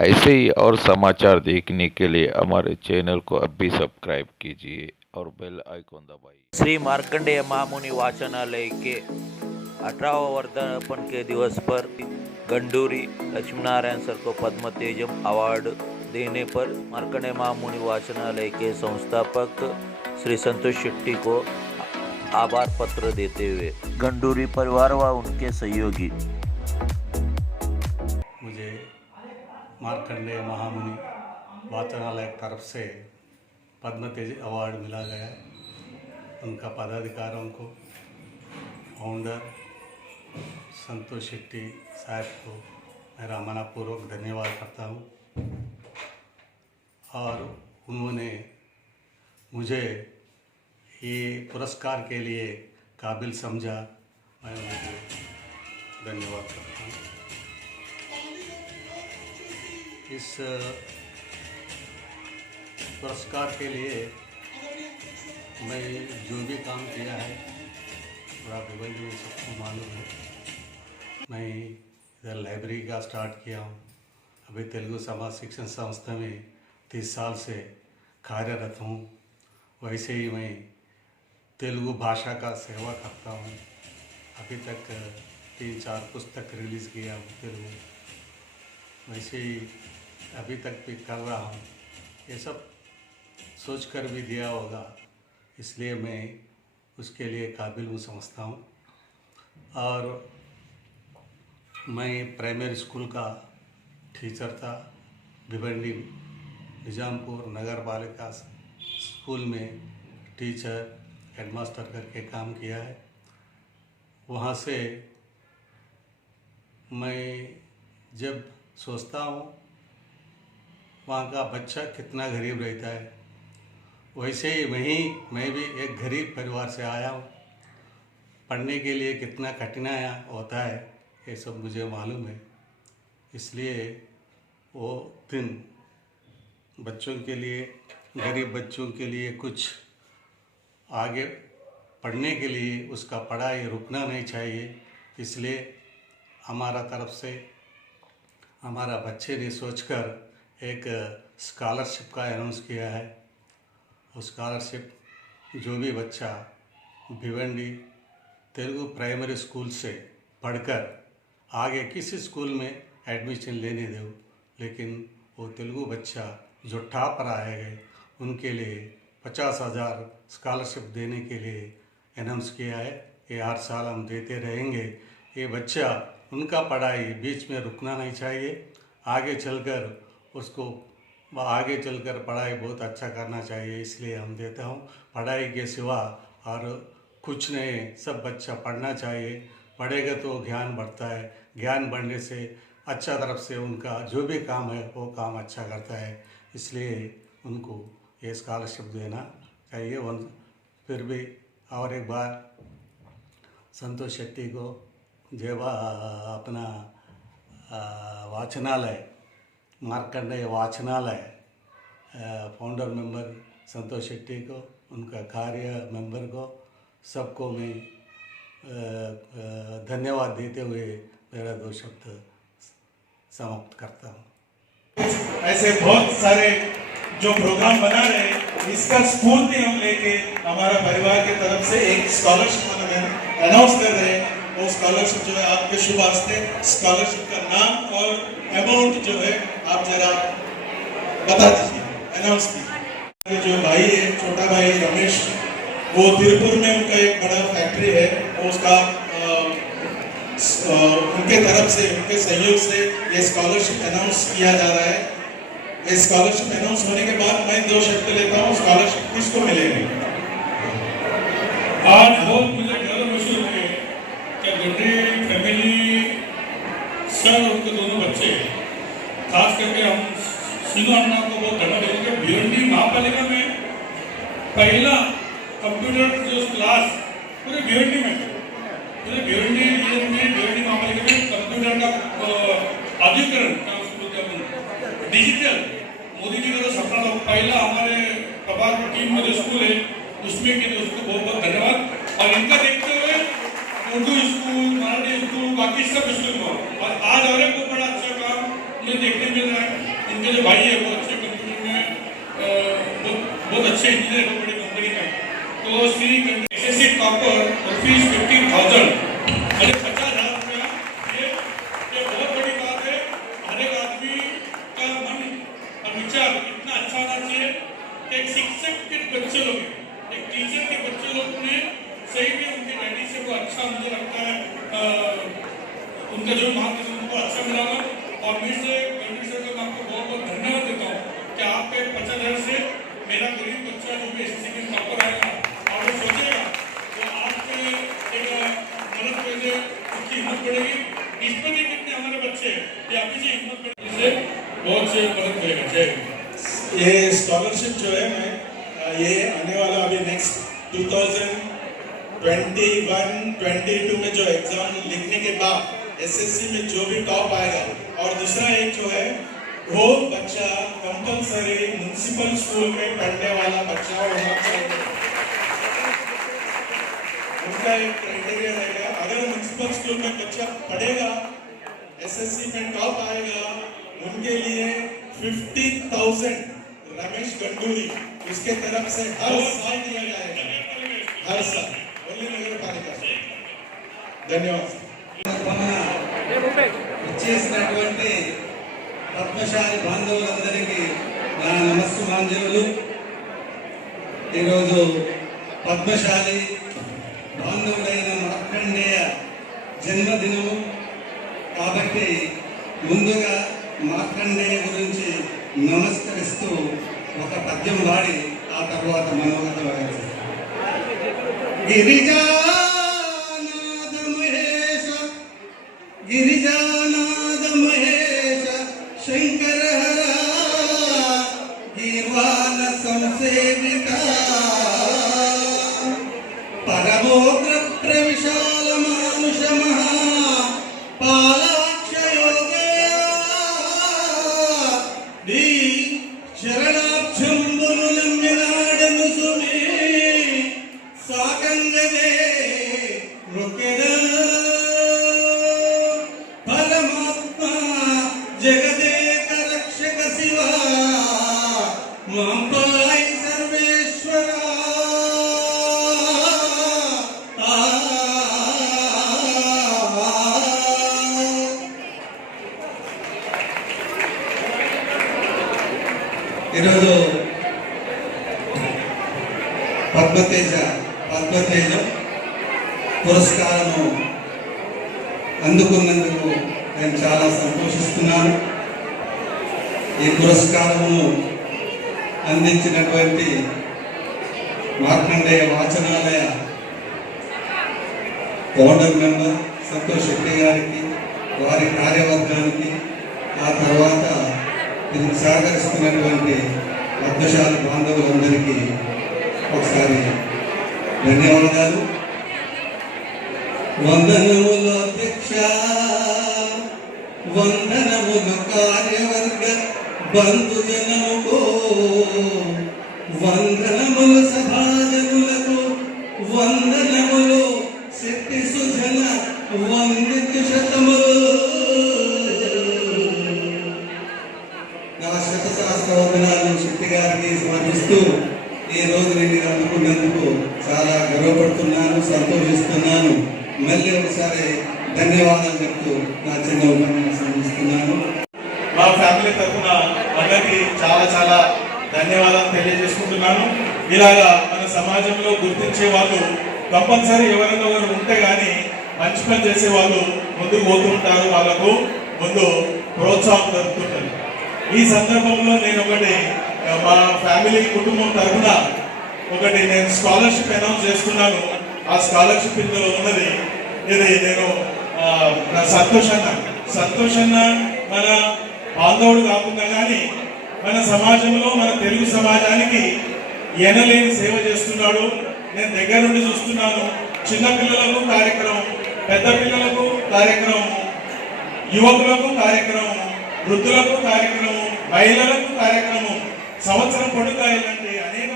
ऐसे ही और समाचार देखने के लिए हमारे चैनल को अभी सब्सक्राइब कीजिए और बेल आइकॉन दबाइए। श्री मार्कंडेय महामुनि वाचनालय के 18वां वर्धापन के दिवस पर गंडूरी लक्ष्मीनारायण सर को पद्म तेजम अवार्ड देने पर मार्कंडेय महामुनि वाचनालय के संस्थापक श्री संतोष शेट्टी को आभार पत्र देते हुए गंडूरी परिवार व उनके सहयोगी मुझे मार्कंडेय महामुनि वाचनालय की तरफ से पद्म तेज अवार्ड मिला गया है। उनका पदाधिकारियों को, फाउंडर संतोष शेट्टी साहब को मेरा मनपूर्वक धन्यवाद करता हूँ और उन्होंने मुझे ये पुरस्कार के लिए काबिल समझा। मैं उनको धन्यवाद करता हूँ। इस पुरस्कार के लिए मैं जो भी काम किया है पूरा विभाग में सबको मालूम है। मैं इधर लाइब्रेरी का स्टार्ट किया हूँ। अभी तेलुगु समाज शिक्षण संस्था में 30 साल से कार्यरत हूँ। वैसे ही मैं तेलुगु भाषा का सेवा करता हूँ। अभी तक 3-4 पुस्तक रिलीज़ किया हूँ तेलुगु। वैसे ही अभी तक भी कर रहा हूँ। ये सब सोच कर भी दिया होगा, इसलिए मैं उसके लिए काबिल हूँ समझता हूँ। और मैं प्राइमरी स्कूल का टीचर था। भिवंडी निजामपुर नगर पालिका स्कूल में टीचर हेडमास्टर करके काम किया है। वहाँ से मैं जब सोचता हूँ वहाँ का बच्चा कितना गरीब रहता है, वैसे ही मैं भी एक गरीब परिवार से आया हूँ। पढ़ने के लिए कितना कठिनाई होता है ये सब मुझे मालूम है। इसलिए वो दिन बच्चों के लिए, गरीब बच्चों के लिए कुछ आगे पढ़ने के लिए उसका पढ़ाई रुकना नहीं चाहिए। इसलिए हमारा तरफ से हमारा बच्चे ने सोचकर एक स्कॉलरशिप का अनाउंस किया है। वो स्कॉलरशिप जो भी बच्चा भिवंडी तेलुगु प्राइमरी स्कूल से पढ़कर आगे किसी स्कूल में एडमिशन लेने दो, लेकिन वो तेलुगु बच्चा जो टॉपर आएंगे उनके लिए 50,000 स्कॉलरशिप देने के लिए अनाउंस किया है। ये हर साल हम देते रहेंगे। ये बच्चा उनका पढ़ाई बीच में रुकना नहीं चाहिए। आगे चलकर पढ़ाई बहुत अच्छा करना चाहिए, इसलिए हम देता हूँ। पढ़ाई के सिवा और कुछ नहीं, सब बच्चा पढ़ना चाहिए। पढ़ेगा तो ज्ञान बढ़ता है। ज्ञान बढ़ने से अच्छा तरफ से उनका जो भी काम है वो काम अच्छा करता है। इसलिए उनको ये स्कॉलरशिप देना चाहिए। फिर भी और एक बार संतोष शेट्टी को जब अपना वाचनालय मार्कंडेय वाचनालय फाउंडर मेंबर संतोष शेट्टी को, उनका कार्य मेंबर को, सबको मैं धन्यवाद देते हुए मेरा 2 शब्द समाप्त करता हूँ। ऐसे बहुत सारे जो प्रोग्राम बना रहे हैं, इसका स्फूर्ति हम लेके हमारा परिवार की तरफ से एक स्कॉलरशिप अनाउंस कर रहे हैं। वो स्कॉलरशिप जो है आपके शुभ हस्ते, स्कॉलरशिप का नाम और अमाउंट जो है आप जरा बता दीजिए, अनाउंस कीजिए। जो भाई है, छोटा भाई रमेश, वो तिरुपुर में उनका एक बड़ा फैक्ट्री है, उसका उनके तरफ से, उनके सहयोग से ये स्कॉलरशिप अनाउंस किया जा रहा है। ये स्कॉलरशिप अनाउंस होने के बाद मैं 2 शब्द लेता हूँ। स्कॉलरशिप किसको मिलेगी? आज बहुत मुझे गर्व महसूस है कि गंडरी फैमिली सर और उनके दोनों बच्चे, खास करके हम सिन्हा अण्णा को बहुत धन्यवाद देंगे। भिवंडी महापालिका में पहला कंप्यूटर जो क्लास पूरे भिवंडी में, पूरे भिवंडी महापालिका में कंप्यूटर का अधिकरण डिजिटल मोदी जी का जो सपना था, पहला हमारे प्रभाग टीम में जो स्कूल है उसमें के दोस्तों को बहुत बहुत धन्यवाद। और इनका देखते हुए उर्दू स्कूल, मराठी स्कूल, बाकी सब स्कूल को, और आज और एक बड़ा अच्छा काम मुझे देखने मिल रहा है। उनके जो भाई है वो अच्छे कंपनी में बहुत अच्छे इंजीनियर है बड़ी कंपनी में। तो श्री एसएससी टॉपर फीस 50,000 अरे 50,000 रुपया, ये बहुत बड़ी बात है। हर एक आदमी का मन और विचार इतना अच्छा होना चाहिए कि एक शिक्षक के बच्चे लोग, एक टीचर के बच्चे लोग ने सही में उनके डैडी से वो अच्छा मुझे लगता है उनका जो मार्क्स उनको अच्छा मिला और मैं से मैं आपको बहुत बहुत धन्यवाद देता हूँ कि आपके 50,000 से मेरा गरीब बच्चा जो भी एसएससी में टॉपर आएगा और वो सोचेगा तो आपके एक मदद से उसकी हिम्मत बढ़ेगी। इस पर भी कितने हमारे बच्चे ये आपकी से हिम्मत बढ़ने से बहुत से मदद करेगा। जय। ये स्कॉलरशिप जो है मैं ये आने वाला अभी नेक्स्ट 2021-22 में जो एग्जाम लिखने के बाद एसएससी में जो भी टॉप आएगा और दूसरा एक जो है वो बच्चा कंपलसरी म्युनिसिपल स्कूल में पढ़ने वाला बच्चा होना चाहिए। उनका एक क्राइटेरिया रहेगा, अगर म्युनिसिपल स्कूल में बच्चा पढ़ेगा एसएससी में टॉप आएगा उनके लिए 50,000 रमेश गंडूरी उसके तरफ से हर साल दिया जाएगा, हर साल ओनली नगर पालिका से। धन्यवाद। వచ్చేసినటువంటి పద్మశాలి బాంధవులందరికీ నా నమస్సుమాంజలులు। ఈరోజు పద్మశాలి బాంధవులైన మార్కండేయ జన్మదినము కాబట్టి ముందుగా మార్కండేయ గురించి నమస్కరిస్తూ ఒక పద్యం వాడి ఆ తర్వాత మనోగత వాయించారు। गिरिजानाद महेश शंकर हरा गीर्वाण संसेविता परमोग्र प्रविशाल मानुष महा पालाक्ष योगया दी शरणाब्जंबुनु नम्यनाडनु सुमे साकंगदे रुकेदा जगदेक रक्षक शिवा मांपाई सर्वेश्वरा। ఈరోజు పద్మతేజ పురస్కారము అందుకున్నందుకు నేను చాలా సంతోషిస్తున్నాను। ఈ పురస్కారము అందించినటువంటి మార్కండేయ వాచనాలయ ఫౌండర్ మెంబర్ సంతోష్ శెట్టి గారికి, వారి కార్యవర్గానికి, ఆ తర్వాత దీనికి సహకరిస్తున్నటువంటి పద్మశాలి బాంధవులందరికీ ఒకసారి ధన్యవాదాలు। వందనములు అధ్యక్ష, వందనములు కార్యవర్గ బంధుజనముకు, వందనములు సభాజనులకు, వందనములు శక్తి సుజన వందిత శతములు। నా శతశాస్త్ర వందనాలు శక్తి గారికి సమర్పిస్తూ ఈ రోజు నేను అందుకున్నందుకు చాలా గర్వపడుతున్నాను, సంతోషిస్తున్నాను। మళ్ళీ ఒకసారి ధన్యవాదాలు చెప్తూ నా చిన్న ఉపన్యాసం ముగిస్తున్నాను। మా ఫ్యామిలీ తరఫున అందరికీ చాలా చాలా ధన్యవాదాలు తెలియజేసుకుంటున్నాను। ఇలాగా మన సమాజంలో గుర్తించే వాళ్ళు కంపల్సరీ ఎవరైనా ఒకరు ఉంటే గానీ మంచి పని చేసే వాళ్ళు ముందుకు పోతూ ఉంటారు, వాళ్ళకు ముందు ప్రోత్సాహం దొరుకుతుంటుంది। ఈ సందర్భంలో నేను ఒకటి మా ఫ్యామిలీ కుటుంబం తరఫున ఒకటి నేను స్కాలర్షిప్ అనౌన్స్ చేస్తున్నాను। ఆ స్కాలర్షిప్ ఇందులో ఉన్నది, ఇది నేను సంతోషన్న మన బాంధవుడు కాకుండా కానీ మన సమాజంలో మన తెలుగు సమాజానికి ఎనలేని సేవ చేస్తున్నాడు। నేను దగ్గర నుండి చూస్తున్నాను। చిన్న పిల్లలకు కార్యక్రమం, పెద్ద పిల్లలకు కార్యక్రమం, యువకులకు కార్యక్రమం, వృద్ధులకు కార్యక్రమం, మహిళలకు కార్యక్రమం, సంవత్సరం పొడుగా ఇలాంటి అనేక